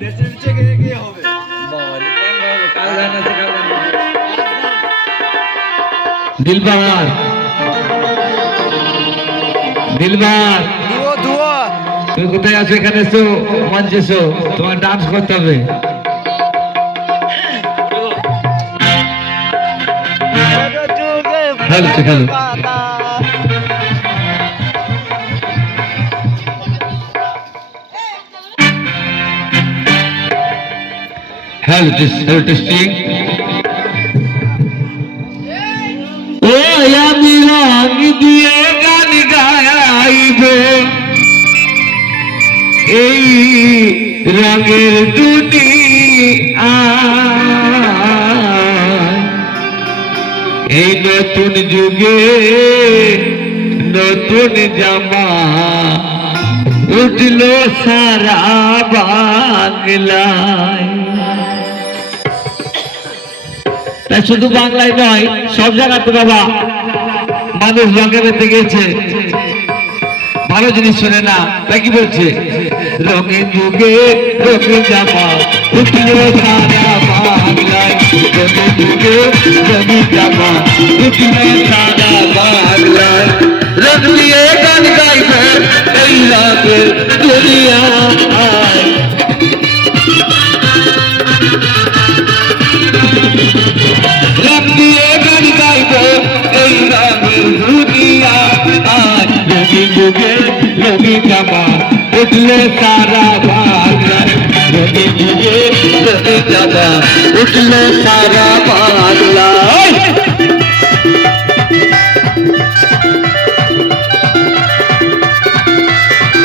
দেশের নিচে গিয়ে গিয়ে হবে দিলবার দিলবার দুও দুও তুমি কোথায় আছো? এখানে এসো, মঞ্চে এসো, তোমার ডান্স করতে হবে। খেলো খেলো hello testing ও আমি রং দিয়ে গান গাইব এই রঙের দুনিয়া এই নতুন যুগে নতুন জামা উঠলো সারা বাংলায়। তাই শুধু বাংলায় নয়, সব জায়গাতে বাবা মানুষ রঙে মেতে গেছে, ভালো জিনিস শোনে না। তাই কি বলছে? রঙের যুগে রঙের জামা উঠলো সারা বাংলায়, রঙের যুগে রঙের জামা উঠলো সারা বাংলায়। রঙ দিয়ে গান গাইবে এই রঙের দুনিয়ায়। রঙ দিয়ে গান গাইবে এই রঙের দুনিয়ায়। রঙের যুগে রঙের জামা উঠলে সারা বাংলায়, রঙের যুগে রঙের জামা উঠলে সারা বাংলায়।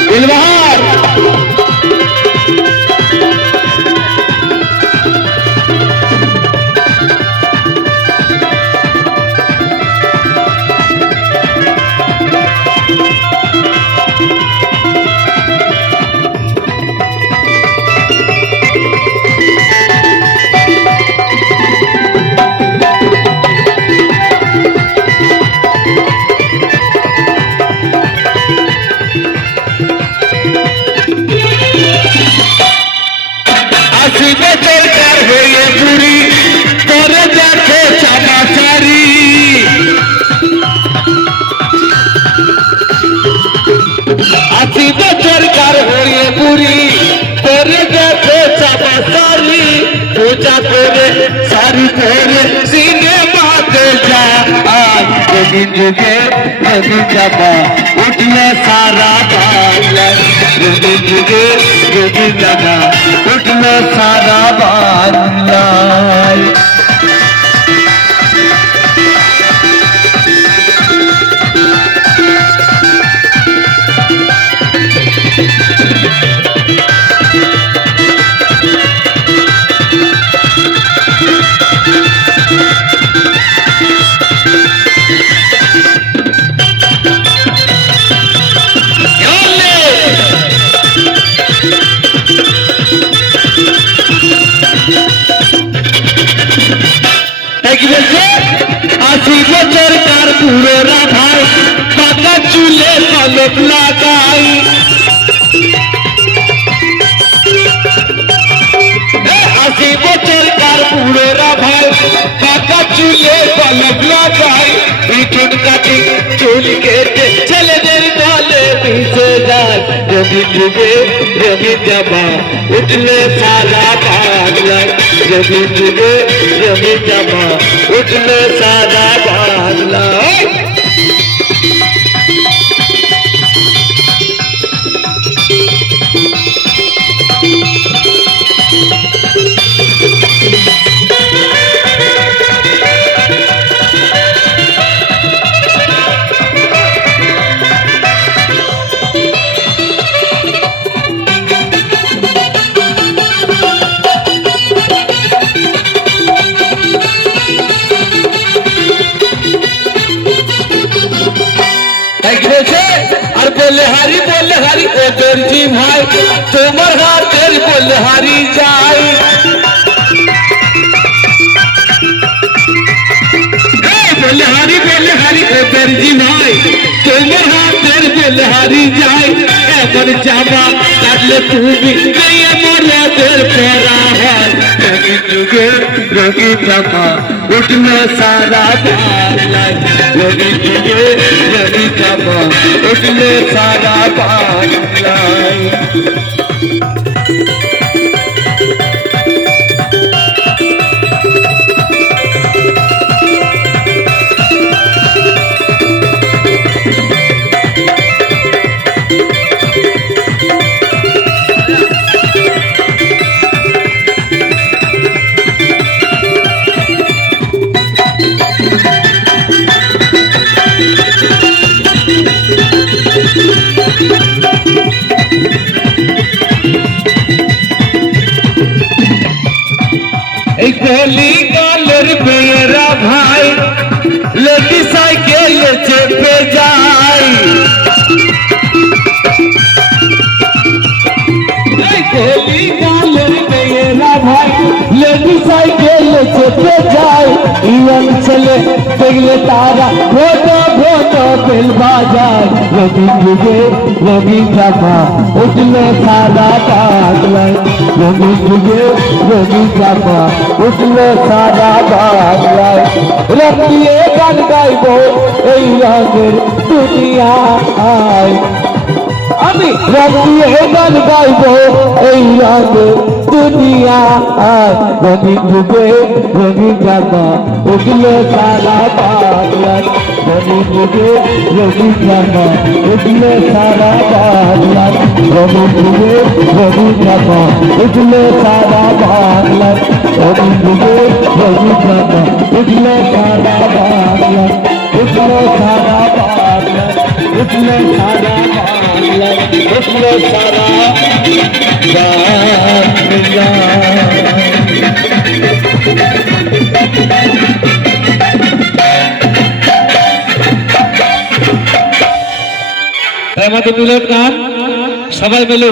দিলবার আসিবে দরকার হয়ে বুড়ি করে দেখো চামাচারি। আসিবে দরকার হয়ে বুড়ি করে দেখো চামাচারি। পূজা করে শাড়ি পরে সিনেমাতে যায়। রঙিন যুগে রঙিন জামা উঠলে সারা বাংলায়, রঙিন যুগে রঙিন জামা উঠলে সারা বাংলায়। আসি বছর কার পুরোরা ভাই পাকা চুলে কলপ লাগাই। আসি বছর কার পুরোরা ভাই পাকা চুলে কলপ লাগাই। পিছন কাটি চুল কেটে ছেলেদের দলে মিশে যায়। রঙিন যুগে রঙিন জামা উঠলে সারা বাংলায়, রঙিন যুগে রঙিন জামা উঠলে সারা বাংলায়। আর বলে হারি ও দর্জি ভাই তোমার হাতের বলে হারি যাই। বলে হারি ও দর্জি ভাই তোমার হাতের বলে হারি যাই। এবার জামা কাটলে তুমি মরাদের तेरा है रंगी जुगे रंगी जमा उठने सारा बादल रंगी जुगे रंगी जमा उठने सारा बादल এই কলি কালের মেয়েরা ভাই লেডি সাইকেলে চেপে যায় এই কলি কালের মেয়েরা ভাই লেডি সাইকেলে চেপে যায় এই অঞ্চলে দেখলে তারা ভোটো ভোটো বেল বাজায় রবি যুগে রবি জামা উঠলে সারা বাংলায় রবি যুগে রবি জামা উঠলে সারা বাংলায় রং দিয়ে গান গাইব এই রঙের দুনিয়ায় আমি রং দিয়ে গান গাইব এই রঙের দুনিয়ায় রবি যুগে রবি জামা উঠলে সারা বাংলায় রবি যুগে রবি জামা উঠলে সারা বাংলায় রবি যুগে রবি জামা উঠলে সারা বাংলায় রবি যুগে রবি জামা উঠলে সারা বাংলায় উঠলে সারা বাংলায় উঠলে সারা বাংলায় উঠলে সারা আমাদের মিলন গান সবাই মিলে